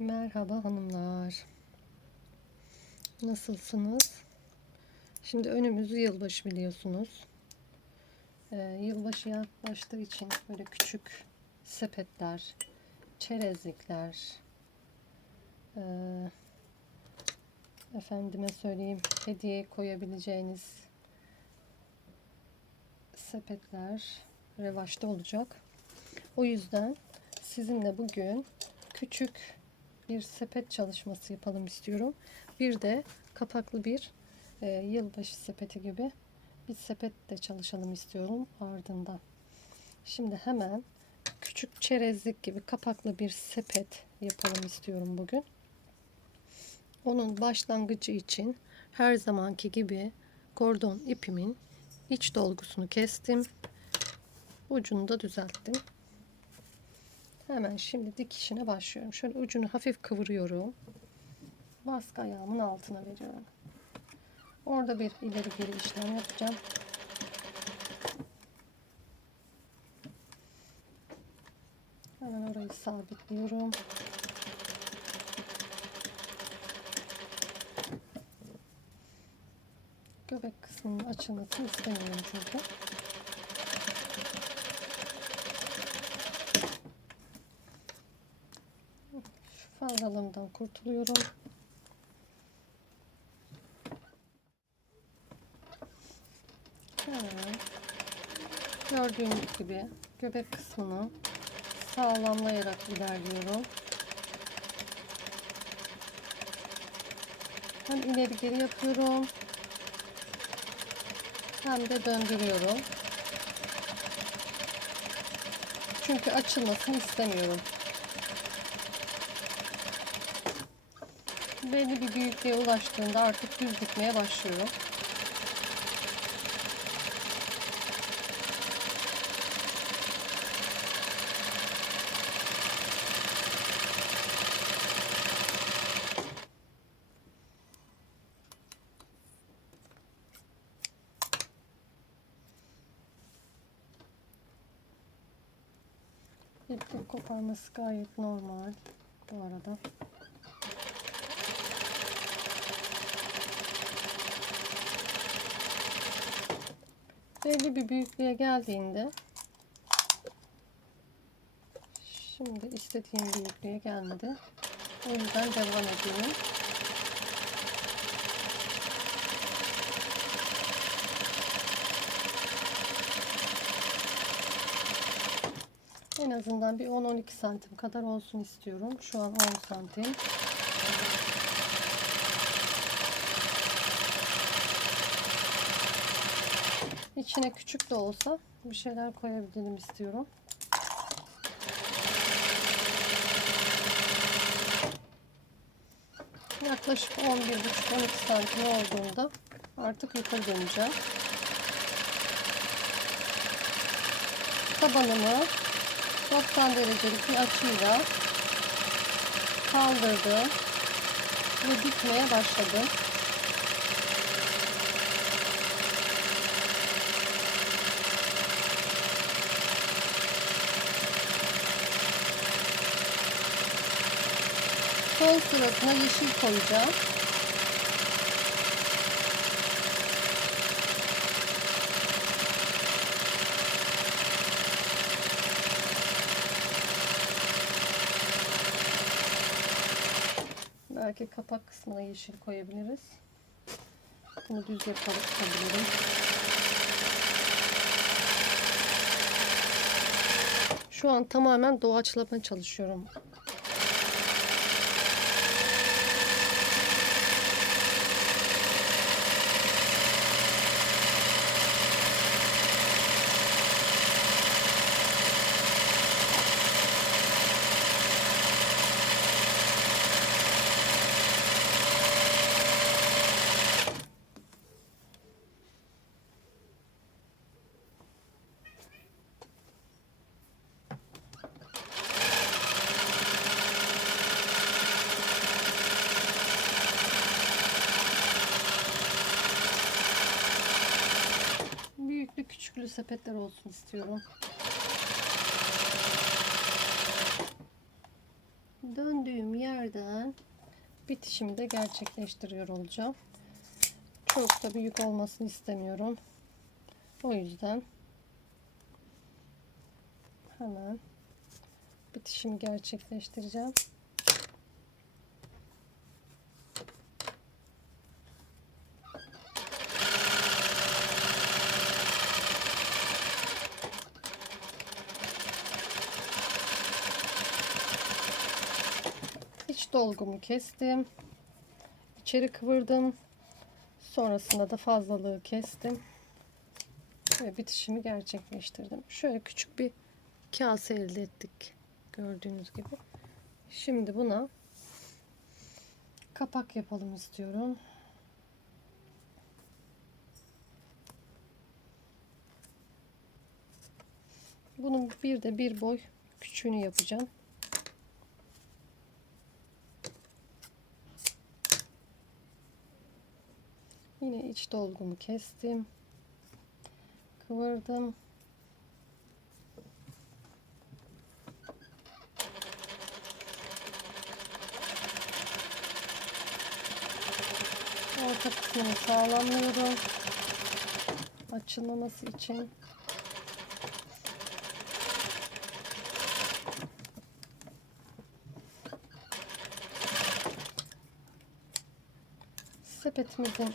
Merhaba hanımlar. Nasılsınız? Şimdi önümüz yılbaşı biliyorsunuz. Ee, yılbaşı yaklaştığı için böyle küçük sepetler, çerezlikler, ee, efendime söyleyeyim hediye koyabileceğiniz sepetler revaçta olacak. O yüzden sizinle bugün küçük bir sepet çalışması yapalım istiyorum. Bir de kapaklı bir e, yılbaşı sepeti gibi bir sepetle çalışalım istiyorum ardından. Şimdi hemen küçük çerezlik gibi kapaklı bir sepet yapalım istiyorum bugün. Onun başlangıcı için her zamanki gibi kordon ipimin iç dolgusunu kestim. Ucunu da düzelttim. Hemen şimdi dikişine başlıyorum. Şöyle ucunu hafif kıvırıyorum. Baskı ayağımın altına veriyorum. Orada bir ileri geri işlem yapacağım. Hemen orayı sabitliyorum. Göbek kısmının açılmasını istemiyorum çünkü. Şu fazlalığımdan kurtuluyorum. Hemen gördüğünüz gibi göbek kısmını sağlamlayarak ilerliyorum. Hem ileri geri yapıyorum. Hem de döndürüyorum. Çünkü açılmasını istemiyorum. Belli bir büyüklüğe ulaştığında artık düz dikmeye başlıyorum. İplik koparması gayet normal bu arada. Belli bir büyüklüğe geldiğinde şimdi istediğim büyüklüğe gelmedi. O yüzden devam ediyorum. En azından bir 10-12 santim kadar olsun istiyorum. Şu an 10 santim. İçine küçük de olsa bir şeyler koyabilirim istiyorum. Yaklaşık 11,5-12 santim olduğunda artık yukarı döneceğim. Tabanımı 90 derecelik bir açıyla kaldırdım ve dikmeye başladım. Sol suratına yeşil koyacağım. Belki kapak kısmına yeşil koyabiliriz. Bunu düz yapabilirim. Şu an tamamen doğaçlama çalışıyorum. Küçüklü sepetler olsun istiyorum. Döndüğüm yer yerden bitişimi de gerçekleştiriyor olacağım. Çok da büyük olmasını istemiyorum. O yüzden hemen bitişimi gerçekleştireceğim. Dolgumu kestim. İçeri kıvırdım. Sonrasında da fazlalığı kestim. Ve bitişimi gerçekleştirdim. Şöyle küçük bir kase elde ettik. Gördüğünüz gibi. Şimdi buna kapak yapalım istiyorum. Bunun bir de bir boy küçüğünü yapacağım. Yine iç dolgumu kestim. Kıvırdım. Orta kısmını sağlamlıyorum. Açılmaması için. Sepetimizin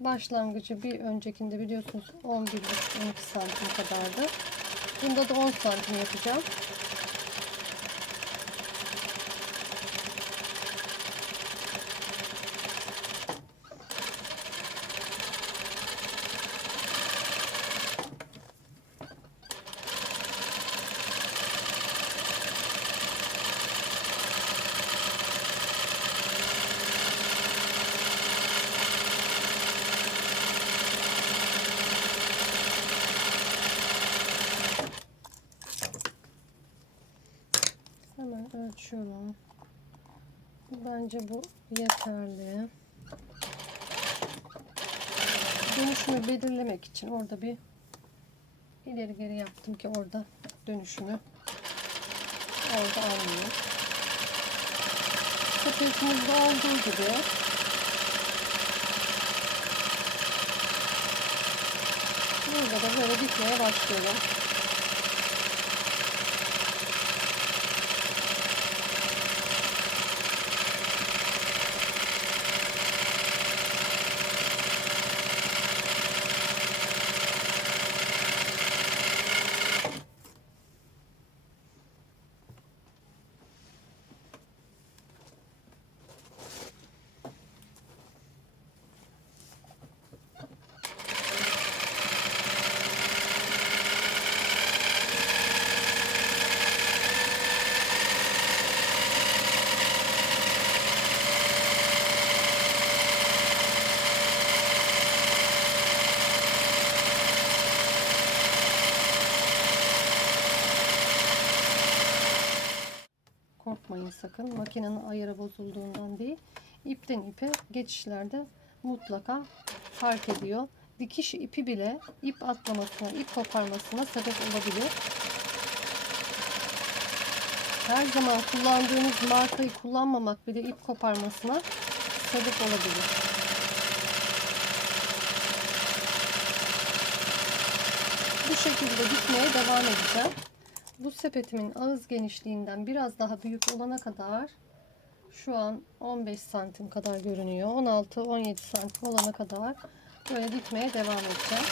başlangıcı bir öncekinde biliyorsunuz 11-12 santim kadardı. Bunda da 10 santim yapacağım. Hemen ölçüyorum. Bence bu yeterli. Dönüşümü belirlemek için orada bir ileri geri yaptım ki orada dönüşümü orada anlayayım. Sepetimizde olduğu gibi burada da böyle dikmeye başlıyorum. Sakın. Makinenin ayarı bozulduğundan değil. İpten ipe geçişlerde mutlaka fark ediyor. Dikiş ipi bile ip atlamasına, ip koparmasına sebep olabilir. Her zaman kullandığınız markayı kullanmamak bile ip koparmasına sebep olabilir. Bu şekilde dikmeye devam edeceğim. Bu sepetimin ağız genişliğinden biraz daha büyük olana kadar şu an 15 santim kadar görünüyor. 16-17 santim olana kadar böyle dikmeye devam edeceğim.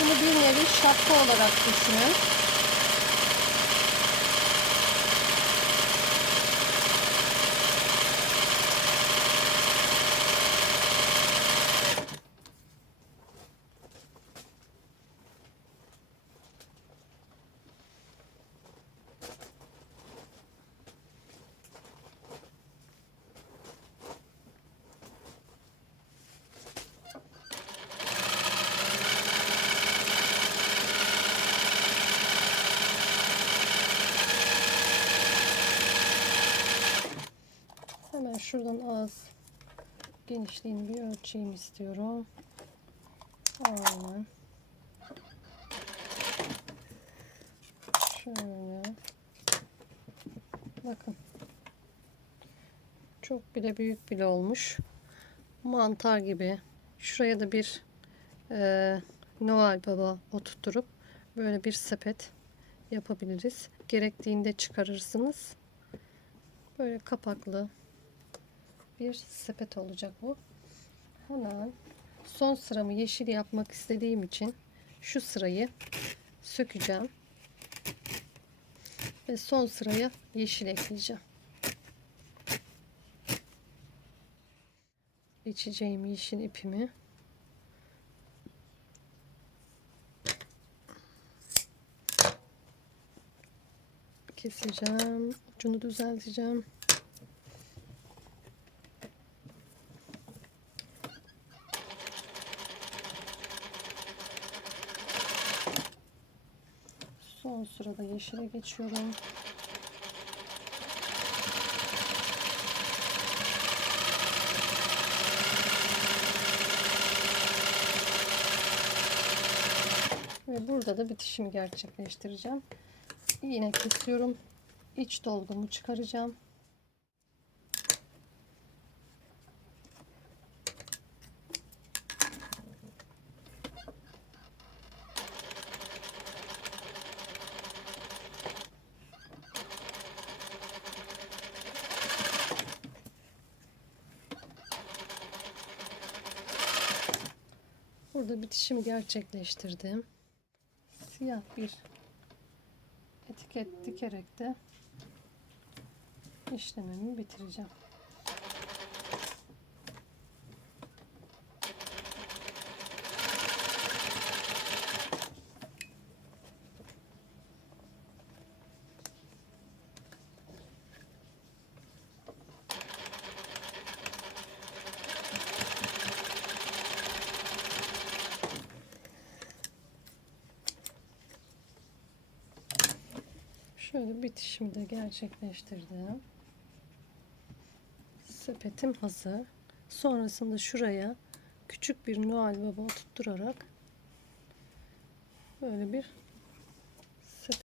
Bunu bir nevi şapka olarak düşünün. Şuradan az genişliğini bir ölçeyim istiyorum. Aynen. Şöyle. Bakın. Çok bile büyük bile olmuş. Mantar gibi. Şuraya da bir e, Noel Baba oturtturup böyle bir sepet yapabiliriz. Gerektiğinde çıkarırsınız. Böyle kapaklı bir sepet olacak bu. Hemen son sıramı yeşil yapmak istediğim için şu sırayı sökeceğim. Ve son sıraya yeşil ekleyeceğim. Geçeceğim yeşil ipimi. Keseceğim. Ucunu düzelteceğim. Son sırada yeşile geçiyorum. Ve burada da bitişimi gerçekleştireceğim. Yine kesiyorum. İç dolgumu çıkaracağım. Burada bitişimi gerçekleştirdim. Siyah bir etiket dikerek de işlemimi bitireceğim. Şöyle bitişimi de gerçekleştirdim. Sepetim hazır. Sonrasında şuraya küçük bir Noel Baba tutturarak böyle bir